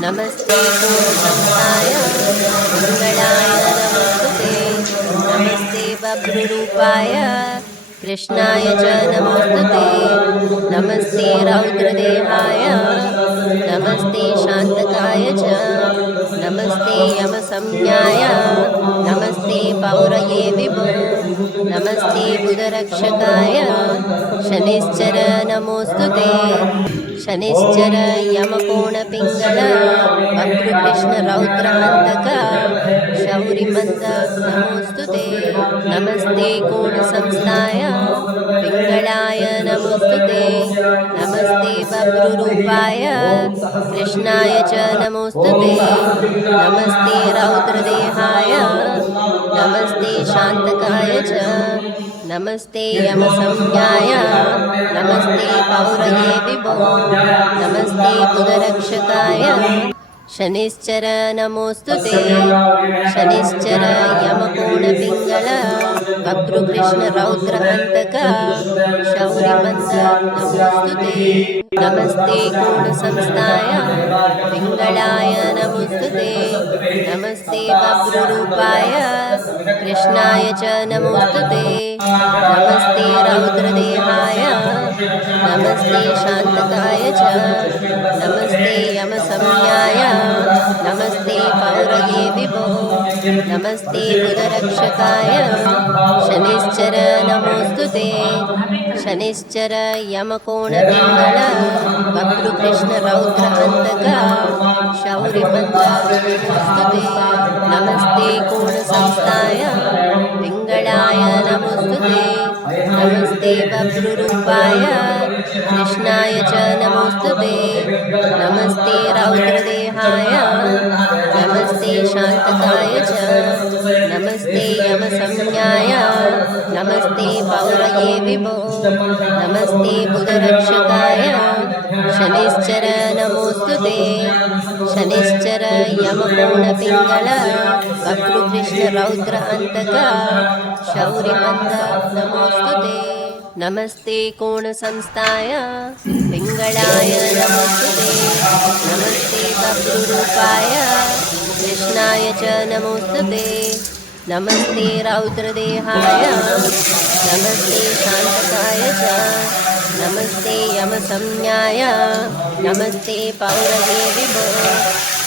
नमस्ते पूर्णसंस्थाय मंगलाय नमोस्तुते। नमस्ते बभ्रुरूपाय कृष्णाय च नमोस्तुते। नमस्ते रौद्रदेहाय नमस्ते शान्तकाय च नमस्ते यमसंज्ञाय नमस्ते पौरये विभो। नमस्ते बुधरक्षकाय शनिश्चर नमोस्तुते। शनिश्चर यमकोणपिङ्गल बभ्रुकृष्णरौद्रहन्तक शौरिमन्द नमोस्तुते। नमस्ते कोणसंस्थाय पिङ्गलाय नमोस्तुते। नमस्ते बभ्रुरूपाय कृष्णाय च नमोस्तुते। नमस्ते रौद्रदेहाय नमस्ते शान्तकाय च नमस्ते यमसंज्ञाय नमस्ते पौरये विभो। नमस्ते बुधरक्षकाय शनिश्चर नमोस्तुते। शनिश्चर यमकोणपिङ्गल बभ्रुकृष्णरौद्रहन्तक शौरिमन्द नमोस्तुते। नमस्ते कोणसंस्थाय पिङ्गलाय नमोस्तुते। नमस्ते बभ्रुरूपाय कृष्णाय च नमोस्तुते। नमस्ते रौद्रदेहाय नमस्ते शान्तकाय च नमस्ते यमसंज्ञाय नमस्ते पौरये विभो। नमस्ते बुधरक्षकाय शनिश्चर नमोस्तुते। शनिश्चर यमकोणपिङ्गल बभ्रुकृष्णरौद्रहन्तक शौरिमन्द नमोस्तुते। नमस्ते कोणसंस्थाय पिङ्गलाय नमोस्तुते। नमस्ते बभ्रुरूपाय कृष्णाय च नमोस्तुते। नमस्ते रौद्रदेहाय नमस्ते शान्तकाय च नमस्ते यमसंज्ञाय नमस्ते पौरये विभो। नमस्ते बुधरक्षकाय शनिश्चर नमोस्तुते। शनिश्चर यमकोणपिङ्गल बभ्रुकृष्णरौद्रहन्तक शौरिमन्द नमोस्तुते। नमस्ते कोणसंस्थाय पिङ्गलाय नमोस्तुते। नमस्ते बभ्रुरूपाय कृष्णाय च नमोस्तुते। नमस्ते रौद्रदेहाय नमस्ते शान्तकाय च नमस्ते यमसंज्ञाय नमस्ते पौरये विभो।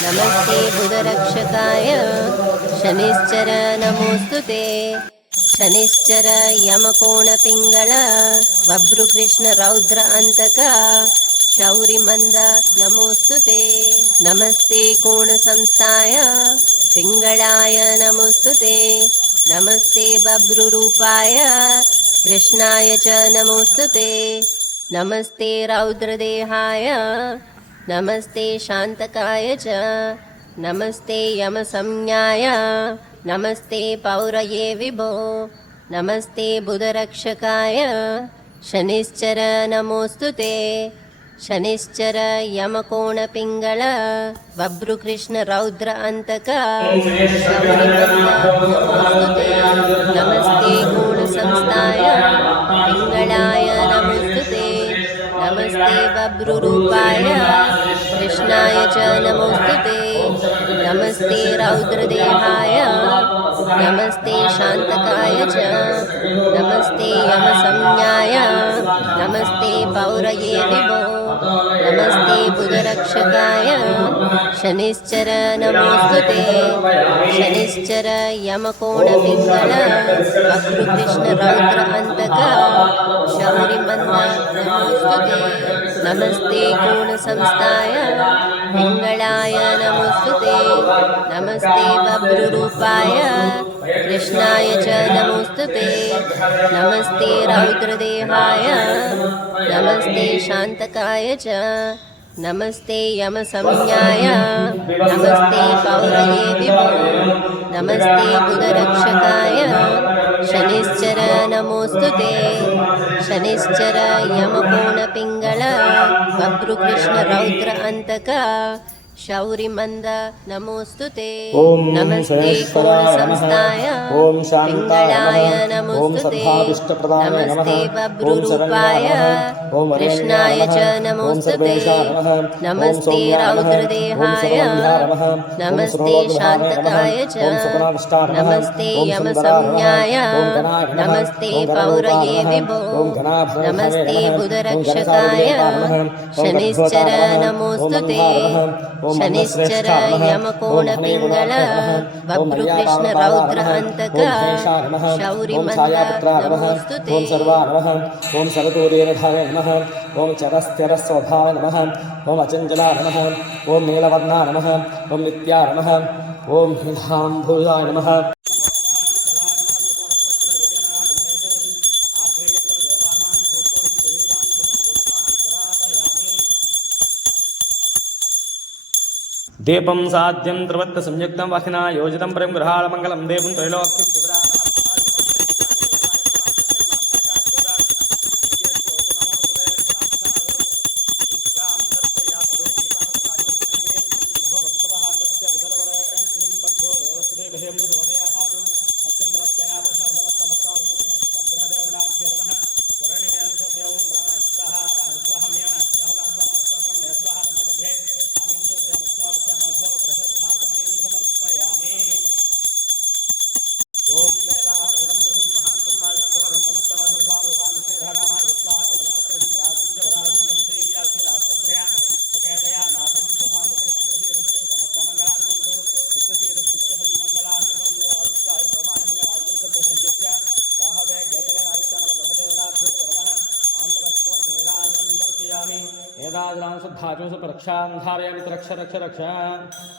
नमस्ते बुधरक्षकाय शनिश्चर नमोस्तुते। शनिश्चर यमकोणपिङ्गल बभ्रुकृष्णरौद्रहन्तक शौरिमन्द नमोस्तुते। नमस्ते कोणसंस्थाय पिङ्गलाय नमोस्तुते। नमस्ते बभ्रुरूपाय कृष्णाय च नमोस्तुते। नमस्ते रौद्रदेहाय नमस्ते शान्तकाय च नमस्ते यमसंज्ञाय नमस्ते पौरये विभो। नमस्ते बुधरक्षकाय शनिश्चर नमोस्तुते। शनिश्चर यमकोणपिङ्गल बभ्रुकृष्णरौद्रहन्तक शौरिमन्द नमोस्तुते। नमस्ते कोणसंस्थाय पिङ्गलाय नमोस्तुते। नमस्ते बभ्रुरूपाय कृष्णाय च नमोस्तुते। नमस्ते रौद्रदेहाय नमस्ते शान्तकाय च नमस्ते यमसंज्ञाय नमस्ते पौरये विभो। नमस्ते बुधरक्षकाय शनिश्चर नमोस्तुते। शनिश्चर यमकोणपिङ्गल बभ्रुकृष्णरौद्रहन्तक शौरिमन्द नमोस्तुते। नमस्ते कोणसंस्थाय पिङ्गलाय नमोस्तुते। नमस्ते बभ्रुरूपाय कृष्णाय च नमोस्तुते। नमस्ते रौद्रदेहाय नमस्ते शान्तकाय च नमस्ते यमसंज्ञाय नमस्ते पौरये विभो। नमस्ते बुधरक्षकाय शनिश्चर नमोस्तुते। शनिश्चर यमकोणपिङ्गल बभ्रुकृष्णरौद्रहन्तक शौरिमन्द नमोऽस्तुते ओम नमस्ते कोणसंस्थाय ओम शान्ताय नमः ओम नमोऽस्तुते सद्भाविष्टप्रदाय नमः नमस्ते ओम बभ्रुरूपाय शरण्याय ओम कृष्णाय च नमोऽस्तुते नमस्ते रौद्रदेहाय नमस्ते शान्तकाय च नमस्ते यमसंज्ञाय नमस्ते पौरये विभो नमस्ते बुधरक्षकाय शनिश्चर नमोऽस्तुते शनिश्चर यमकोणपिङ्गल बभ्रुकृष्ण रौद्र अन्तक शौरिमन्द नमोऽस्तुते ओम सर्वा नमः ओम सरतूर्यनिधाय नमः ओम चरस्थिरस्वभाव नमः ओम अचञ्चला नमः ओम नीलवर्णा नमः ओम नित्या नमः ओम हिधाम्भुजाय नमः दीपं साध्यं त्रिवत्त संयुक्तं वाहिना योजितं परं गृहाळमङ्गलं देवं त्रैलोक्यं एदाद्रांसुद्धाचुंसु प्ररक्षां धारयामि रक्ष रक्ष रक्ष